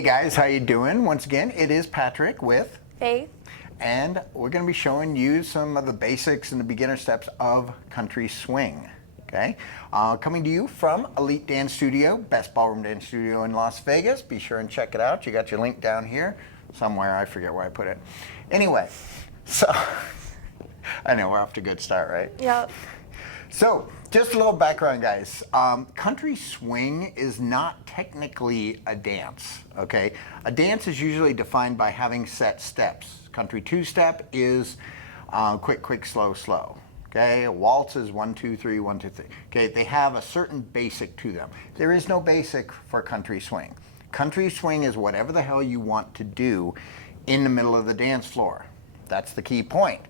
Hey guys, how you doing? Once again, it is Patrick with Faith. And we're going to be showing you some of the basics and the beginner steps of country swing. Okay, coming to you from Elite Dance Studio, best ballroom dance studio in Las Vegas. Be sure and check it out. You got your link down here somewhere. I forget where I put it. Anyway, so I know we're off to a good start, right? Yep. So, just a little background, guys. Country swing is not technically a dance, okay? A dance is usually defined by having set steps. Country two-step is quick, quick, slow, slow, okay? A waltz is 1, 2, 3, 1, 2, 3. Okay, they have a certain basic to them. There is no basic for country swing. Country swing is whatever the hell you want to do in the middle of the dance floor. That's the key point.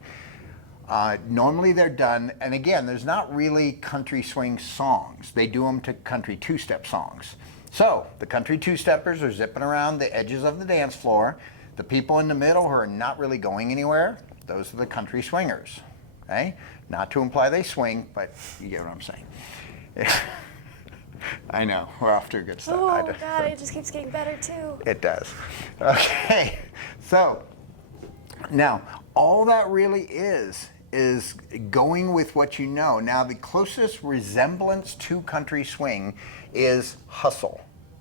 Normally they're done, and again, there's not really country swing songs. They do them to country two-step songs. So the country two-steppers are zipping around the edges of the dance floor. The people in the middle who are not really going anywhere, those are the country swingers. Okay? Not to imply they swing, but you get what I'm saying. I know, we're off to a good start. Oh God, it just keeps getting better too. It does. Okay, so now all that really is going with what you know. Now the closest resemblance to country swing is hustle,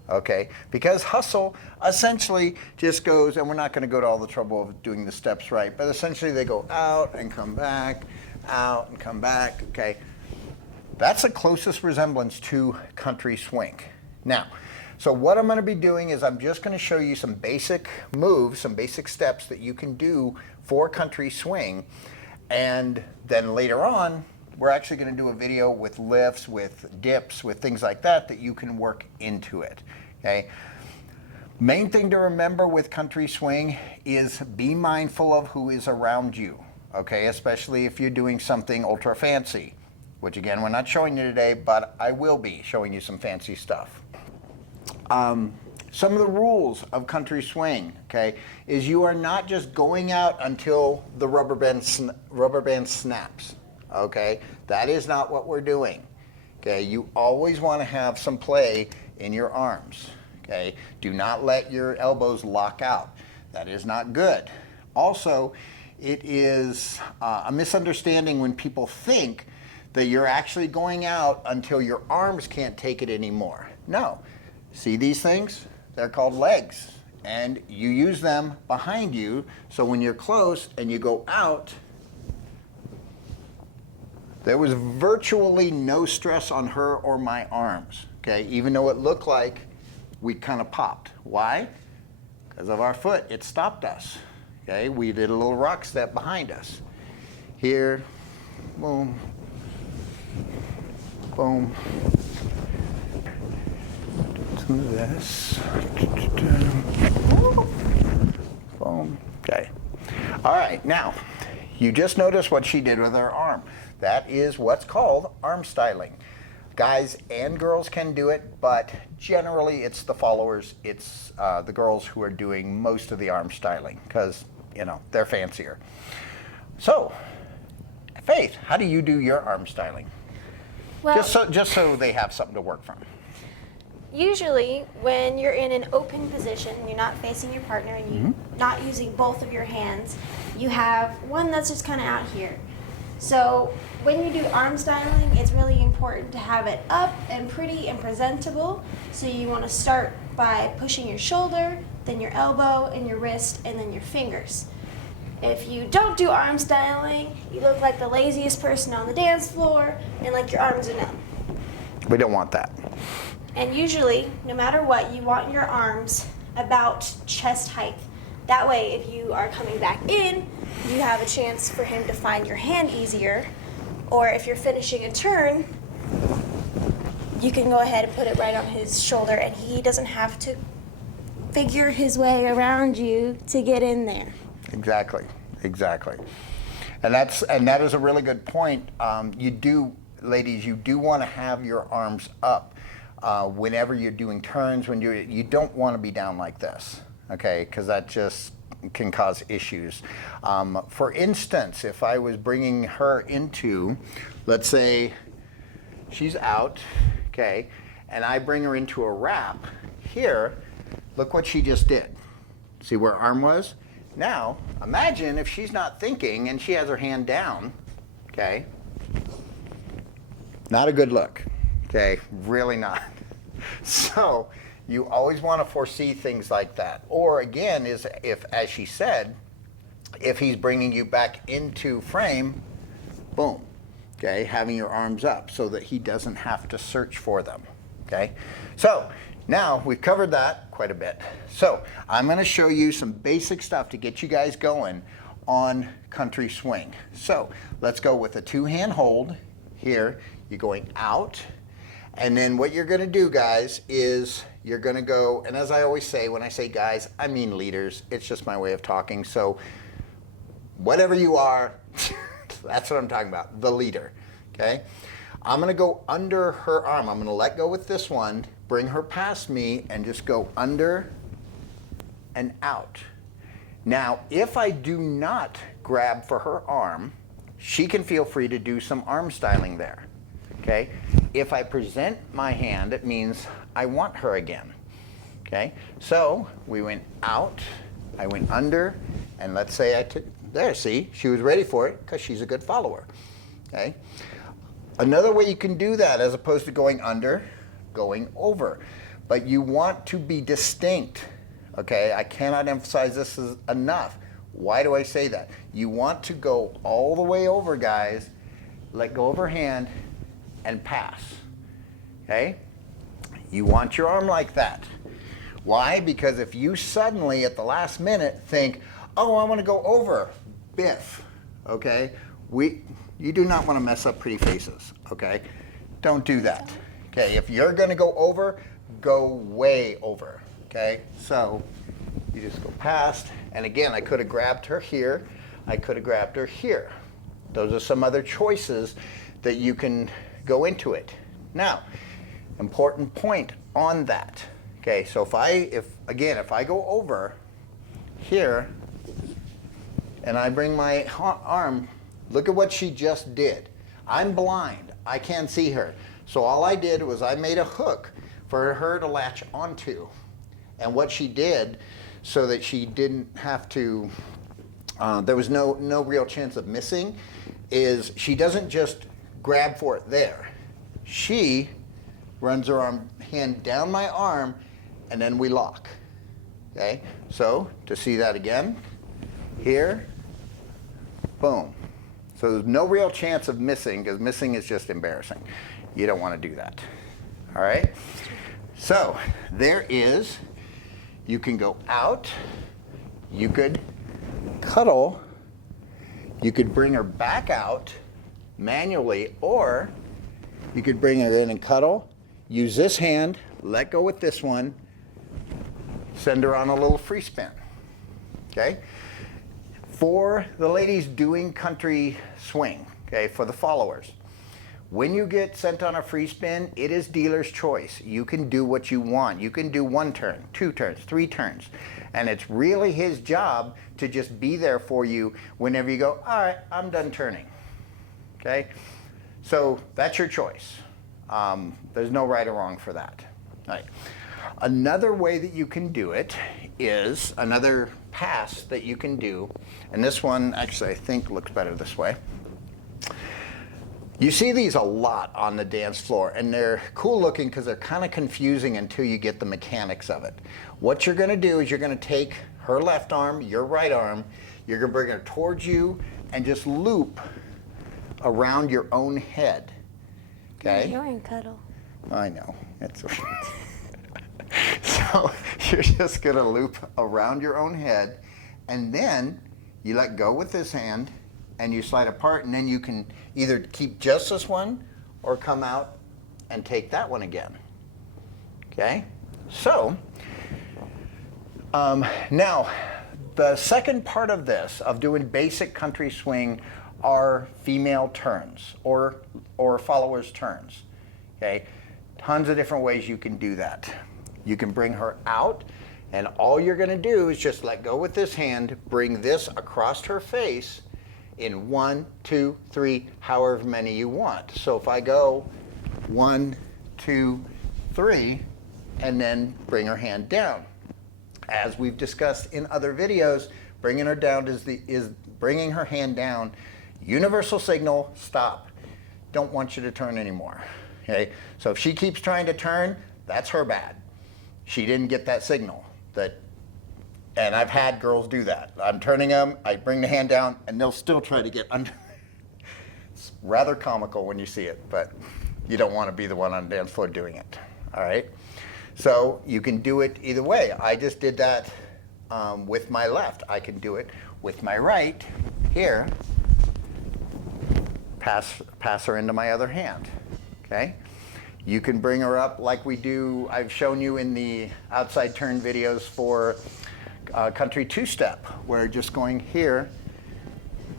okay? Because hustle essentially just goes, and we're not going to go to all the trouble of doing the steps right, but essentially they go out and come back, out and come back, okay? That's the closest resemblance to country swing. Now, so what I'm going to be doing is I'm just going to show you some basic moves, some basic steps that you can do for country swing. And then later on, we're actually going to do a video with lifts, with dips, with things like that that you can work into it, okay? Main thing to remember with country swing is be mindful of who is around you, okay? Especially if you're doing something ultra fancy, which again, we're not showing you today, but I will be showing you some fancy stuff. Some of the rules of country swing, okay, is you are not just going out until the rubber band snaps, okay? That is not what we're doing, okay? You always want to have some play in your arms, okay? Do not let your elbows lock out. That is not good. Also, it is a misunderstanding when people think that you're actually going out until your arms can't take it anymore. No. See these things? They're called legs, and you use them behind you, so when you're close and you go out, there was virtually no stress on her or my arms, okay? Even though it looked like we kind of popped. Why? Because of our foot, it stopped us, okay? We did a little rock step behind us. Here, boom, boom. This. Boom. Okay. All right. Now, you just noticed what she did with her arm. That is what's called arm styling. Guys and girls can do it, but generally it's the followers, it's the girls who are doing most of the arm styling because, you know, they're fancier. So, Faith, how do you do your arm styling? Well, Just so they have something to work from. usually when you're in an open position, you're not facing your partner and you're not using both of your hands, you have one that's just kind of out here. So when you do arm styling, it's really important to have it up and pretty and presentable. So you want to start by pushing your shoulder, then your elbow and your wrist, and then your fingers. If you don't do arm styling, you look like the laziest person on the dance floor and like your arms are numb. We don't want that. And usually, no matter what, you want your arms about chest height. That way, if you are coming back in, you have a chance for him to find your hand easier. Or if you're finishing a turn, you can go ahead and put it right on his shoulder and he doesn't have to figure his way around you to get in there. Exactly, exactly. And that is a really good point. Ladies, you do want to have your arms up whenever you're doing turns. When you don't want to be down like this, okay? Because that just can cause issues. For instance, if I was bringing her into, let's say, she's out, okay, and I bring her into a wrap here. look what she just did. See where her arm was? Now, imagine if she's not thinking and she has her hand down, okay? Not a good look, okay? Really not. So you always want to foresee things like that. Or again, is if, as she said, if he's bringing you back into frame, boom, okay? Having your arms up so that he doesn't have to search for them, okay? So now we've covered that quite a bit. So I'm going to show you some basic stuff to get you guys going on country swing. So let's go with a two-hand hold here. You're going out, and then what you're going to do, guys, is you're going to go, and as I always say, when I say guys, I mean leaders. It's just my way of talking. So whatever you are, that's what I'm talking about, the leader, okay? I'm going to go under her arm. I'm going to let go with this one, bring her past me, and just go under and out. Now, if I do not grab for her arm, she can feel free to do some arm styling there, okay? If I present my hand, it means I want her again, okay? So we went out, I went under, and let's say I took, there, see, she was ready for it because she's a good follower, okay? Another way you can do that, as opposed to going under, going over. But you want to be distinct, okay? I cannot emphasize this enough. Why do I say that? You want to go all the way over, guys, let go of her hand, and pass, okay? You want your arm like that. Why? Because if you suddenly, at the last minute, think, oh, I want to go over, biff, okay? You do not want to mess up pretty faces, okay? Don't do that, okay? If you're going to go over, go way over, okay? So you just go past, and again, I could have grabbed her here. I could have grabbed her here. Those are some other choices that you can go into it. Now, important point on that, okay? So if I go over here, and I bring my arm, look at what she just did. I'm blind. I can't see her. So all I did was I made a hook for her to latch onto. And what she did, so that she didn't have to, there was no real chance of missing, is she doesn't just grab for it there. She runs her hand down my arm, and then we lock. Okay? So to see that again, here, boom. So there's no real chance of missing, because missing is just embarrassing. You don't want to do that. All right? So there is, you can go out, you could cuddle, you could bring her back out manually, or you could bring her in and cuddle, use this hand, let go with this one, send her on a little free spin. Okay? For the ladies doing country swing, okay, for the followers, when you get sent on a free spin, it is dealer's choice. You can do what you want. You can do 1 turn, 2 turns, 3 turns. And it's really his job to just be there for you whenever you go, all right, I'm done turning. Okay? So that's your choice. There's no right or wrong for that. All right. Another way that you can do it is another pass that you can do, and this one actually I think looks better this way. You see these a lot on the dance floor, and they're cool looking because they're kind of confusing until you get the mechanics of it. What you're going to do is you're going to take her left arm, your right arm, you're going to bring her towards you and just loop around your own head. Okay? You're in cuddle. I know. It's so you're just going to loop around your own head, and then you let go with this hand and you slide apart, and then you can either keep just this one or come out and take that one again. Okay? So now the second part of this, of doing basic country swing, are female turns or followers turns. Okay? Tons of different ways you can do that. You can bring her out, and all you're going to do is just let go with this hand, bring this across her face in 1, 2, 3, however many you want. So if I go 1, 2, 3, and then bring her hand down. as we've discussed in other videos, bringing her down is bringing her hand down. Universal signal, stop. Don't want you to turn anymore. Okay? So if she keeps trying to turn, that's her bad. She didn't get that signal. And I've had girls do that. I'm turning them, I bring the hand down, and they'll still try to get under. It's rather comical when you see it, but you don't want to be the one on the dance floor doing it. All right? So you can do it either way. I just did that with my left. I can do it with my right here. Pass her into my other hand. Okay? You can bring her up like we do. I've shown you in the outside turn videos for country two-step, where just going here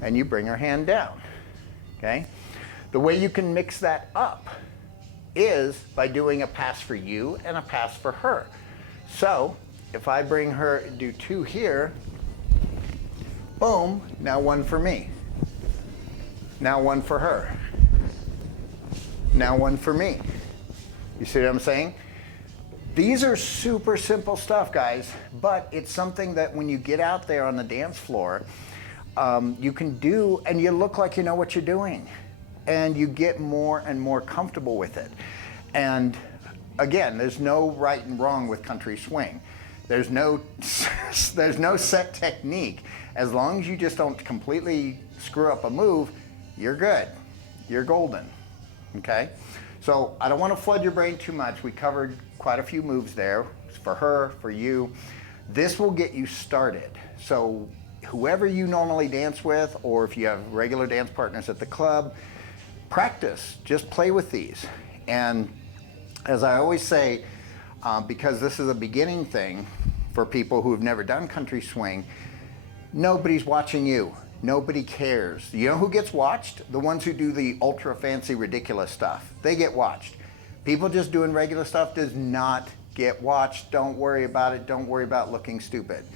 and you bring her hand down. Okay? The way you can mix that up is by doing a pass for you and a pass for her. So if I bring her, do two here, boom, now one for me. Now one for her. Now one for me. You see what I'm saying? These are super simple stuff, guys, but it's something that when you get out there on the dance floor, you can do, and you look like you know what you're doing, and you get more and more comfortable with it. And again, there's no right and wrong with country swing. There's no set technique. As long as you just don't completely screw up a move, you're good. You're golden. Okay? So I don't want to flood your brain too much. We covered quite a few moves there for her, for you. This will get you started. So whoever you normally dance with, or if you have regular dance partners at the club, practice. Just play with these. And as I always say, because this is a beginning thing for people who have never done country swing, nobody's watching you. Nobody cares. You know who gets watched? The ones who do the ultra fancy, ridiculous stuff. They get watched. People just doing regular stuff does not get watched. Don't worry about it. Don't worry about looking stupid.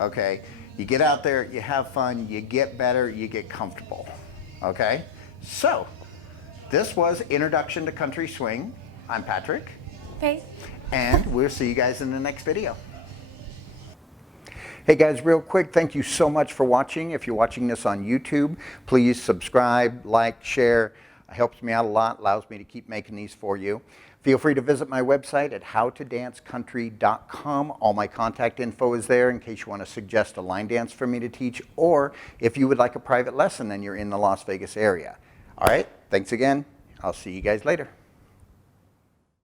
Okay? You get out there, you have fun, you get better, you get comfortable. Okay? So, this was Introduction to Country Swing. I'm Patrick. Faith. And we'll see you guys in the next video. Hey guys, real quick, thank you so much for watching. If you're watching this on YouTube, please subscribe, like, share. It helps me out a lot, allows me to keep making these for you. Feel free to visit my website at howtodancecountry.com. All my contact info is there in case you want to suggest a line dance for me to teach, or if you would like a private lesson and you're in the Las Vegas area. All right, thanks again. I'll see you guys later.